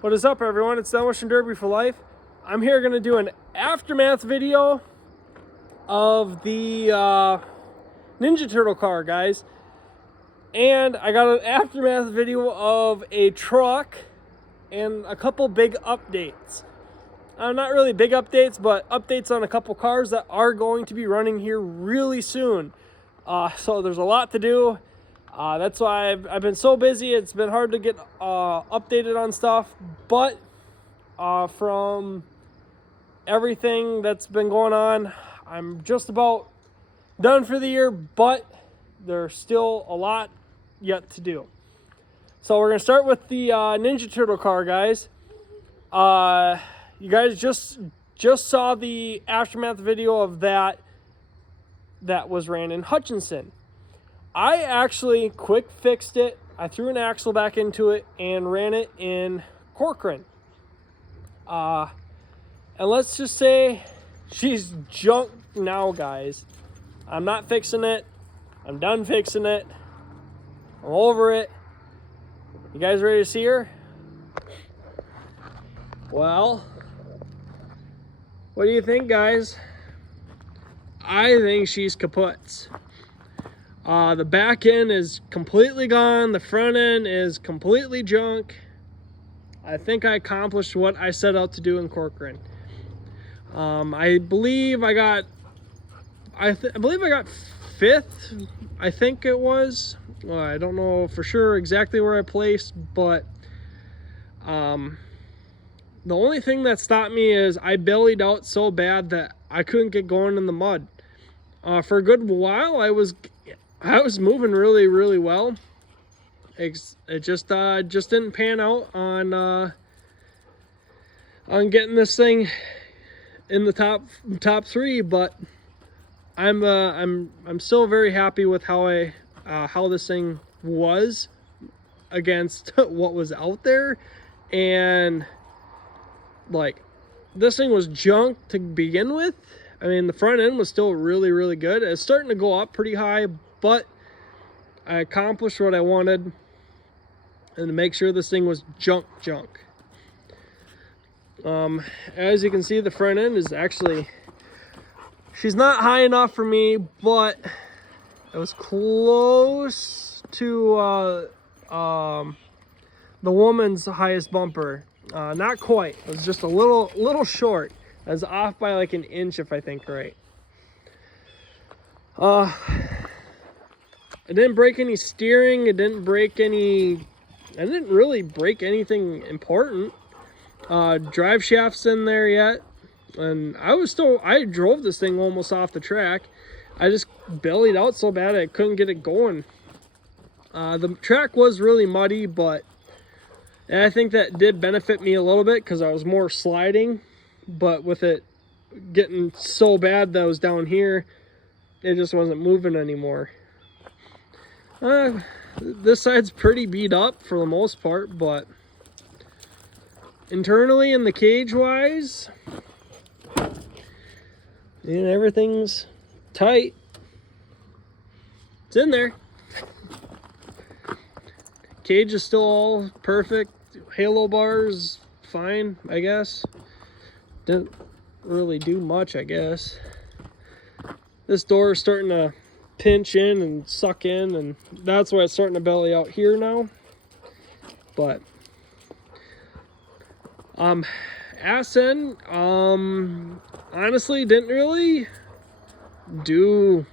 What is up, everyone? It's Demolition Derby for Life. I'm here going to do an aftermath video of the Ninja Turtle car, guys. And I got an aftermath video of a truck and a couple big updates. Not really big updates, but updates on a couple cars that are going to be running here really soon. So there's a lot to do. That's why I've been so busy. It's been hard to get updated on stuff. But from everything that's been going on, I'm just about done for the year. But there's still a lot yet to do. So we're going to start with the Ninja Turtle car, guys. You guys just saw the aftermath video of that was ran in Hutchinson. I actually quick fixed it. I threw an axle back into it and ran it in Corcoran. And let's just say she's junk now, guys. I'm not fixing it. I'm done fixing it. I'm over it. You guys ready to see her? Well, what do you think, guys? I think she's kaput. The back end is completely gone. The front end is completely junk. I think I accomplished what I set out to do in Corcoran. I believe I got fifth. I think it was. Well, I don't know for sure exactly where I placed, but the only thing that stopped me is I bellied out so bad that I couldn't get going in the mud. For a good while, I was moving really, really well. It just didn't pan out on getting this thing in the top three. But I'm still very happy with how this thing was against what was out there. And like, this thing was junk to begin with. I mean, the front end was still really, really good. It's starting to go up pretty high, but I accomplished what I wanted, and to make sure this thing was junk. As you can see, the front end is actually, she's not high enough for me, but it was close to the woman's highest bumper. Not quite. It was just a little short. I was off by like an inch, if I think right. I didn't break any steering. I didn't really break anything important. Drive shaft's in there yet. And I drove this thing almost off the track. I just bellied out so bad I couldn't get it going. The track was really muddy, but I think that did benefit me a little bit because I was more sliding. But with it getting so bad that I was down here, it just wasn't moving anymore. This side's pretty beat up for the most part, but internally and the cage wise, and everything's tight. It's in there. Cage is still all perfect. Halo bars, fine, I guess. Didn't really do much, I guess. This door is starting to pinch in and suck in, and that's why it's starting to belly out here now. But ass end, honestly didn't really do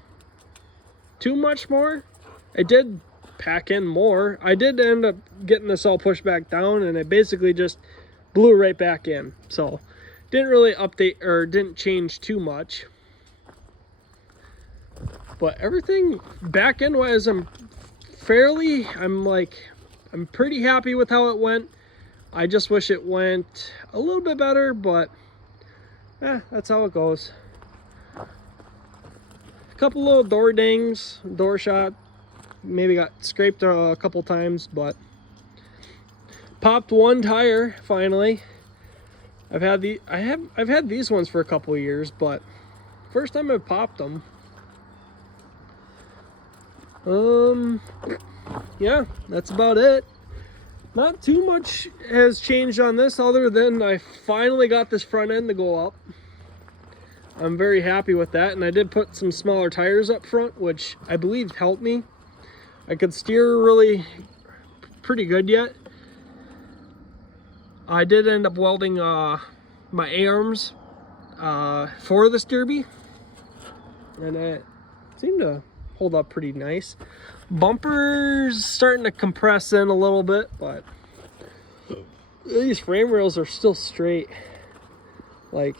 too much more. I did pack in more. I did end up getting this all pushed back down, and it basically just blew right back in. So didn't really update or didn't change too much. But everything back end wise, I'm pretty happy with how it went. I just wish it went a little bit better, but that's how it goes. A couple little door dings, door shot, maybe got scraped a couple times, but popped one tire finally. I've had these ones for a couple of years, but first time I've popped them. Yeah, that's about it. not too much has changed on this other than I finally got this front end to go up. I'm very happy with that, and I did put some smaller tires up front, which I believe helped me. I could steer really pretty good yet. I did end up welding my A-arms for this Derby, and it seemed to hold up pretty nice. Bumpers starting to compress in a little bit, but these frame rails are still straight. Like,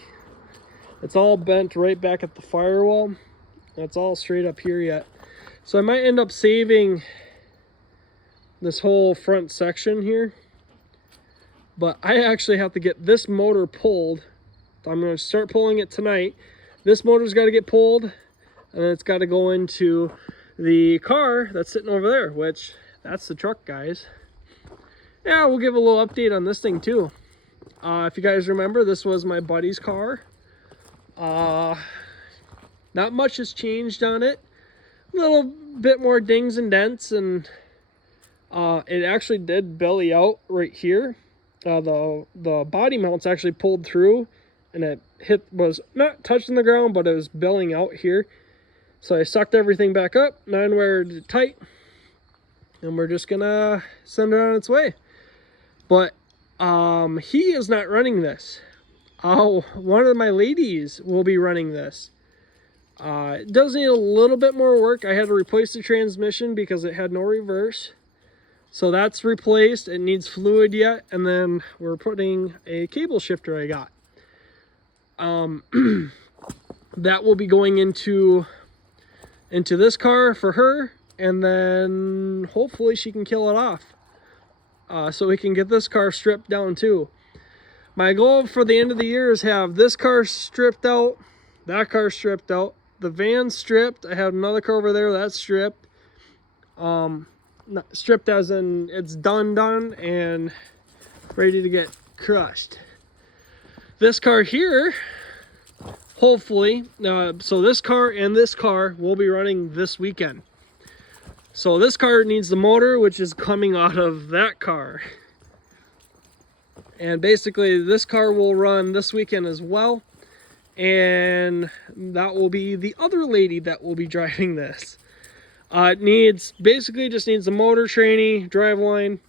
it's all bent right back at the firewall. It's all straight up here yet. So I might end up saving this whole front section here. But I actually have to get this motor pulled. I'm going to start pulling it tonight. This motor's got to get pulled, and then it's got to go into the car that's sitting over there, which that's the truck, guys. Yeah, we'll give a little update on this thing too. If you guys remember, this was my buddy's car. Not much has changed on it. A little bit more dings and dents, and it actually did belly out right here. The body mount's actually pulled through, and it was not touching the ground, but it was bellying out here. So I sucked everything back up, 9-wired it tight, and we're just gonna send it on its way. But he is not running this. One of my ladies will be running this. It does need a little bit more work. I had to replace the transmission because it had no reverse. So that's replaced. It needs fluid yet, and then we're putting a cable shifter I got. That will be going into this car for her, and then hopefully she can kill it off. So we can get this car stripped down too. My goal for the end of the year is have this car stripped out, that car stripped out, the van stripped. I have another car over there that's stripped. Not stripped as in it's done and ready to get crushed. This car here, hopefully, so this car and this car will be running this weekend. So this car needs the motor, which is coming out of that car. And basically this car will run this weekend as well. And that will be the other lady that will be driving this. It basically just needs a motor, tranny, driveline,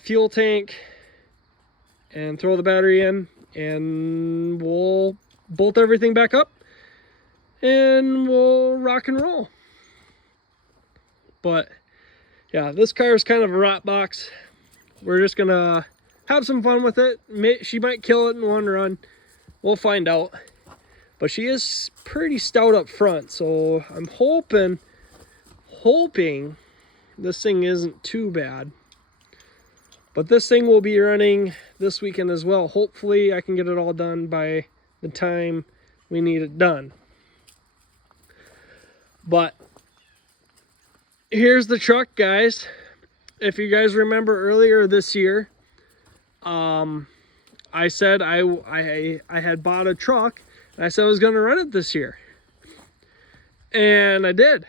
fuel tank, and throw the battery in, and we'll bolt everything back up, and we'll rock and roll. But yeah, this car is kind of a rot box. We're just gonna have some fun with it. She might kill it in one run. We'll find out. But she is pretty stout up front, so I'm hoping this thing isn't too bad. But this thing will be running this weekend as well. Hopefully I can get it all done by the time we need it done. But here's the truck, guys. If you guys remember earlier this year, I said I had bought a truck, and I said I was going to run it this year. And I did.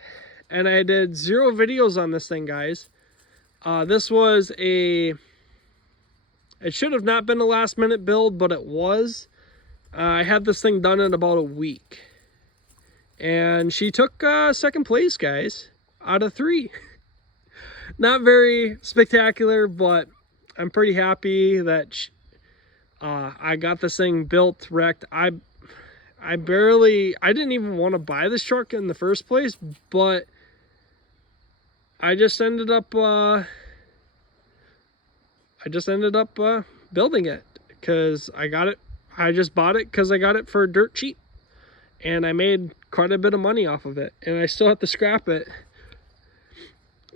And I did 0 videos on this thing, guys. This was it should have not been a last minute build, but it was. I had this thing done in about a week. And she took second place, guys, out of 3. Not very spectacular, but I'm pretty happy that I got this thing built, wrecked. I didn't even want to buy this truck in the first place, but I just ended up building it because I just bought it because I got it for dirt cheap, and I made quite a bit of money off of it, and I still have to scrap it.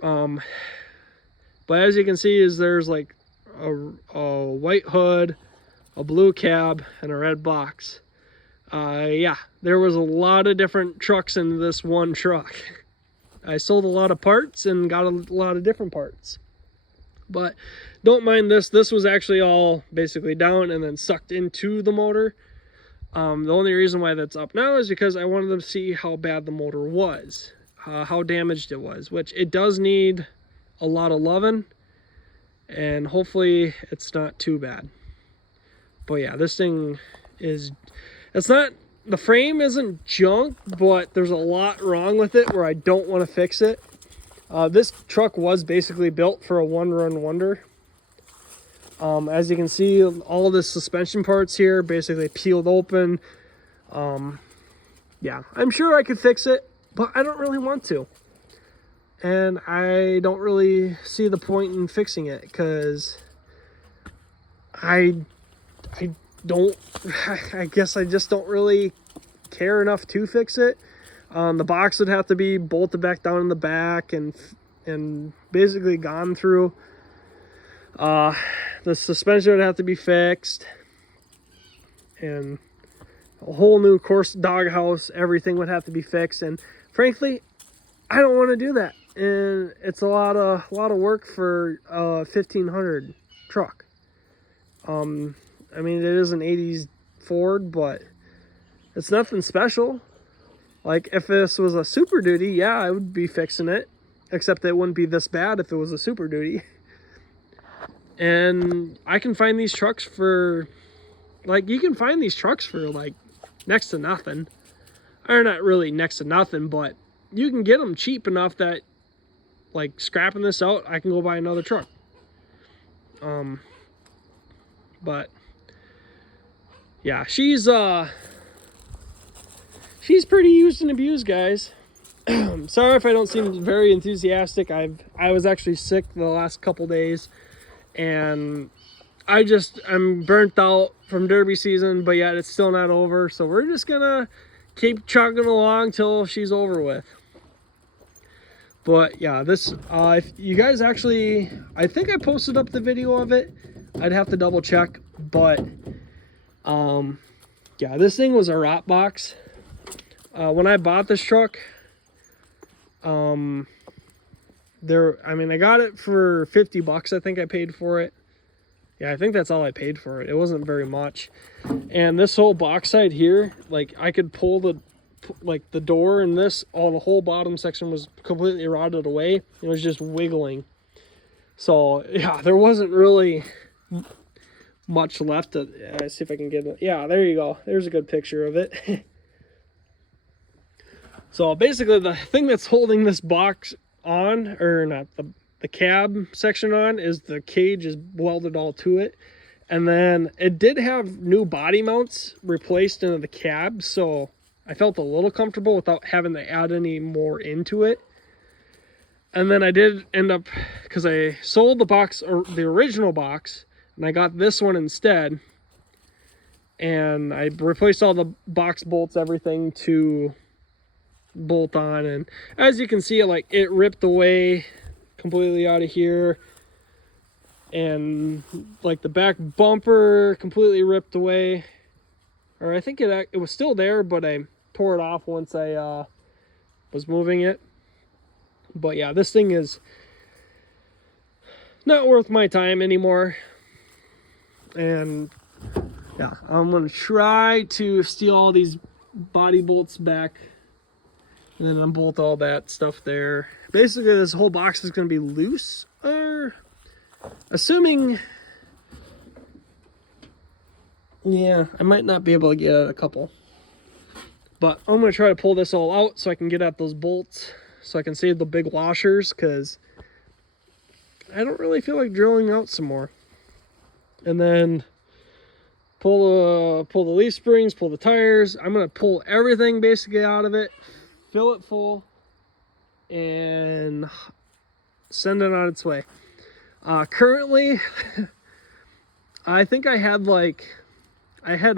But as you can see, there's like a white hood, a blue cab, and a red box. Yeah, there was a lot of different trucks in this one truck. I sold a lot of parts and got a lot of different parts. But don't mind this. This was actually all basically down and then sucked into the motor. The only reason why that's up now is because I wanted to see how bad the motor was, how damaged it was, which it does need a lot of loving. and hopefully it's not too bad. But yeah, this thing is, it's not, the frame isn't junk, but there's a lot wrong with it where I don't want to fix it. This truck was basically built for a one-run wonder. As you can see, all the suspension parts here basically peeled open. Yeah, I'm sure I could fix it, but I don't really want to. And I don't really see the point in fixing it because I guess I just don't really care enough to fix it. The box would have to be bolted back down in the back and basically gone through. The suspension would have to be fixed, and a whole new course doghouse, everything would have to be fixed. And frankly, I don't want to do that, and it's a lot of work for a 1500 truck. I mean, it is an 80s Ford, but it's nothing special. Like, if this was a Super Duty, yeah, I would be fixing it, except it wouldn't be this bad if it was a Super Duty. And I can find these trucks for, like, you can find these trucks for, like, next to nothing. Or not really next to nothing, but you can get them cheap enough that, like, scrapping this out, I can go buy another truck. But yeah, she's pretty used and abused, guys. Sorry if I don't seem very enthusiastic. I was actually sick the last couple days, and I'm burnt out from Derby season, but yet it's still not over. So we're just gonna keep chugging along till she's over with. But yeah, this, if you guys actually, I think I posted up the video of it. I'd have to double check, but yeah, this thing was a rot box. When I bought this truck, I mean, I got it for 50 bucks. I think I paid for it. Yeah, I think that's all I paid for it. It wasn't very much. And this whole box side here, like, I could pull the door, and the whole bottom section was completely rotted away. It was just wiggling. So yeah, there wasn't really much left to, see if I can get it. Yeah, there you go. There's a good picture of it. So basically, the thing that's holding this box on, or not, the cab section on, is the cage is welded all to it. And then it did have new body mounts replaced into the cab, so I felt a little comfortable without having to add any more into it. And then I did end up, because I sold the box, or the original box, and I got this one instead. And I replaced all the box bolts, everything, to bolt on. And as you can see, it ripped away completely out of here. And like the back bumper completely ripped away. Or I think it was still there, but I tore it off once I was moving it. But yeah, this thing is not worth my time anymore. And yeah, I'm going to try to steal all these body bolts back. And then unbolt all that stuff there. Basically, this whole box is going to be loose. Assuming... yeah, I might not be able to get at a couple. But I'm going to try to pull this all out so I can get at those bolts. So I can save the big washers, because I don't really feel like drilling out some more. And then pull the leaf springs, pull the tires. I'm going to pull everything basically out of it, fill it full, and send it on its way. Currently, I think I had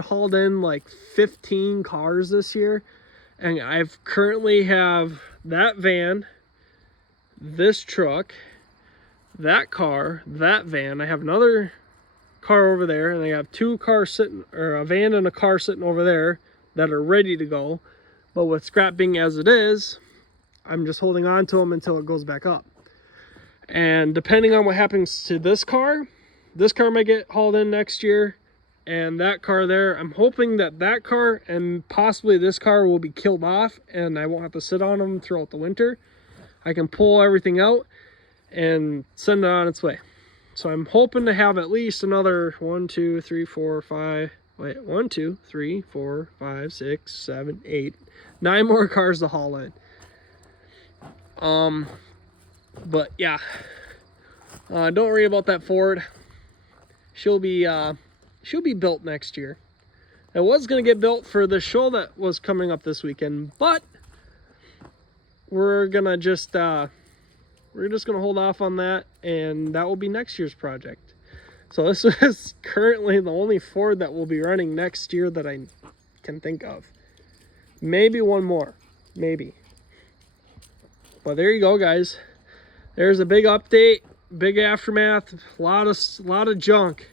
hauled in like 15 cars this year, and I've currently have that van, this truck, that car, that van. I have another car over there, and I have two cars sitting, or a van and a car sitting over there that are ready to go. But with scrap being as it is, I'm just holding on to them until it goes back up. And depending on what happens to this car might get hauled in next year. And that car there, I'm hoping that car and possibly this car will be killed off, and I won't have to sit on them throughout the winter. I can pull everything out and send it on its way. So I'm hoping to have at least another 1, 2, 3, 4, 5, 6, 7, 8, 9 more cars to haul in. But yeah, don't worry about that Ford. She'll be built next year. It was gonna get built for the show that was coming up this weekend, but we're just gonna hold off on that, and that will be next year's project. So this is currently the only Ford that will be running next year that I can think of. Maybe one more, maybe. But there you go, guys. There's a big update, big aftermath, a lot of junk.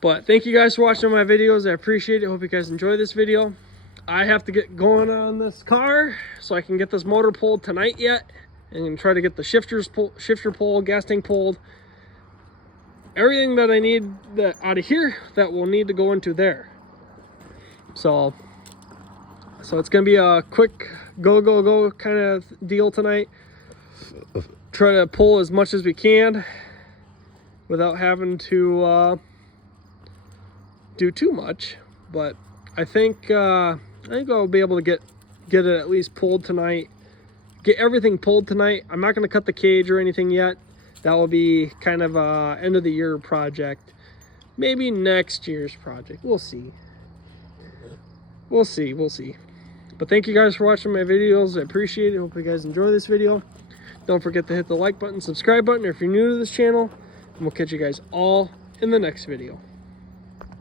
But thank you guys for watching my videos. I appreciate it. Hope you guys enjoy this video. I have to get going on this car so I can get this motor pulled tonight yet, and try to get the shifter pulled, gas tank pulled. Everything that I need out of here that will need to go into there. So it's gonna be a quick go kind of deal tonight. Try to pull as much as we can without having to do too much. But I think I'll be able to get it at least pulled tonight. Get everything pulled tonight. I'm not going to cut the cage or anything yet. That will be kind of a end of the year project. Maybe next year's project. We'll see. We'll see. But thank you guys for watching my videos. I appreciate it. Hope you guys enjoy this video. Don't forget to hit the like button, subscribe button if you're new to this channel. And we'll catch you guys all in the next video.